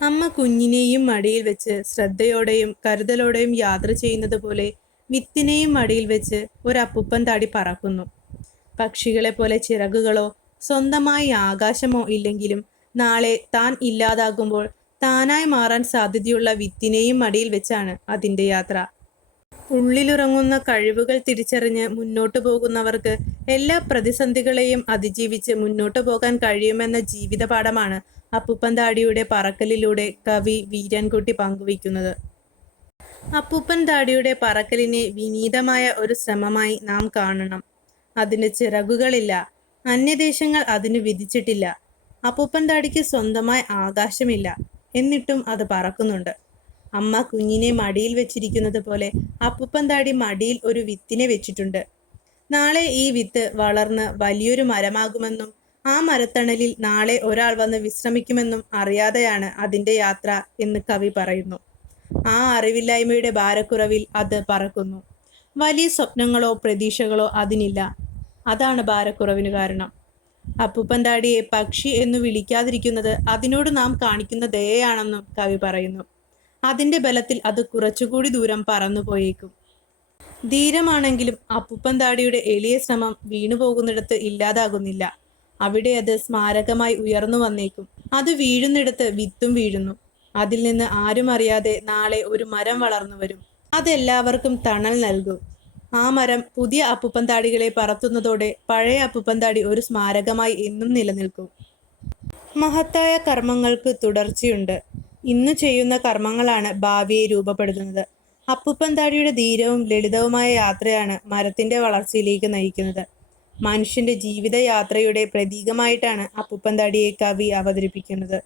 അമ്മ കുഞ്ഞിനെയും മടിയിൽ വെച്ച് ശ്രദ്ധയോടെയും കരുതലോടെയും യാത്ര ചെയ്യുന്നത് പോലെ വിത്തിനെയും മടിയിൽ വെച്ച് ഒരു അപ്പുപ്പൻ താടി പറക്കുന്നു. പക്ഷികളെ പോലെ ചിറകുകളോ സ്വന്തമായി ആകാശമോ ഇല്ലെങ്കിലും നാളെ താൻ ഇല്ലാതാകുമ്പോൾ താനായി മാറാൻ സാധ്യതയുള്ള വിത്തിനെയും മടിയിൽ വെച്ചാണ് അതിന്റെ യാത്ര. ഉള്ളിലുറങ്ങുന്ന കഴിവുകൾ തിരിച്ചറിഞ്ഞ് മുന്നോട്ടു പോകുന്നവർക്ക് എല്ലാ പ്രതിസന്ധികളെയും അതിജീവിച്ച് മുന്നോട്ടു പോകാൻ കഴിയുമെന്ന ജീവിതപാഠമാണ് അപ്പുപ്പൻതാടിയുടെ അപ്പൂപ്പൻ താടിയുടെ പറക്കലിലൂടെ കവി വീരൻകുട്ടി പങ്കുവയ്ക്കുന്നത്. അപ്പൂപ്പൻ താടിയുടെ പറക്കലിനെ വിനീതമായ ഒരു ശ്രമമായി നാം കാണണം. അതിന് ചിറകുകളില്ല. അന്യദേശങ്ങൾ അതിന് വിധിച്ചിട്ടില്ല. അപ്പൂപ്പൻ താടിക്ക് സ്വന്തമായി ആകാശമില്ല. എന്നിട്ടും അത് പറക്കുന്നുണ്ട്. അമ്മ കുഞ്ഞിനെ മടിയിൽ വെച്ചിരിക്കുന്നത് പോലെ അപ്പൂപ്പൻ താടി മടിയിൽ ഒരു വിത്തിനെ വെച്ചിട്ടുണ്ട്. നാളെ ഈ വിത്ത് വളർന്ന് വലിയൊരു മരമാകുമെന്നും ആ മരത്തണലിൽ നാളെ ഒരാൾ വന്ന് വിശ്രമിക്കുമെന്നും അറിയാതെയാണ് അതിന്റെ യാത്ര എന്ന് കവി പറയുന്നു. ആ അറിവില്ലായ്മയുടെ ഭാരക്കുറവിൽ അത് പറക്കുന്നു. വലിയ സ്വപ്നങ്ങളോ പ്രതീക്ഷകളോ അതിനില്ല. അതാണ് ഭാരക്കുറവിന് കാരണം. അപ്പൂപ്പൻ പക്ഷി എന്ന് വിളിക്കാതിരിക്കുന്നത് അതിനോട് നാം കാണിക്കുന്ന ദയയാണെന്നും കവി പറയുന്നു. അതിന്റെ ബലത്തിൽ അത് കുറച്ചുകൂടി ദൂരം പറന്നുപോയേക്കും ധീരമാണെങ്കിലും അപ്പൂപ്പൻ താടിയുടെ എളിയ ശ്രമം വീണുപോകുന്നിടത്ത് ഇല്ലാതാകുന്നില്ല. അവിടെ അത് സ്മാരകമായി ഉയർന്നു വന്നേക്കും. അത് വീഴുന്നിടത്ത് വിത്തും വീഴുന്നു. അതിൽ നിന്ന് ആരും അറിയാതെ നാളെ ഒരു മരം വളർന്നു വരും. അതെല്ലാവർക്കും തണൽ നൽകും. ആ മരം പുതിയ അപ്പൂപ്പൻ താടികളെ പറത്തുന്നതോടെ പഴയ അപ്പൂപ്പൻ താടി ഒരു സ്മാരകമായി എന്നും നിലനിൽക്കും. മഹത്തായ കർമ്മങ്ങൾക്ക് തുടർച്ചയുണ്ട്. ഇന്ന് ചെയ്യുന്ന കർമ്മങ്ങളാണ് ഭാവിയെ രൂപപ്പെടുത്തുന്നത്. അപ്പൂപ്പൻ താടിയുടെ ധീരവും ലളിതവുമായ യാത്രയാണ് മരത്തിന്റെ വളർച്ചയിലേക്ക് നയിക്കുന്നത്. മനുഷ്യന്റെ ജീവിതയാത്രയുടെ പ്രതീകമായിട്ടാണ് അപ്പൂപ്പൻ താടിയെ കവി അവതരിപ്പിക്കുന്നത്.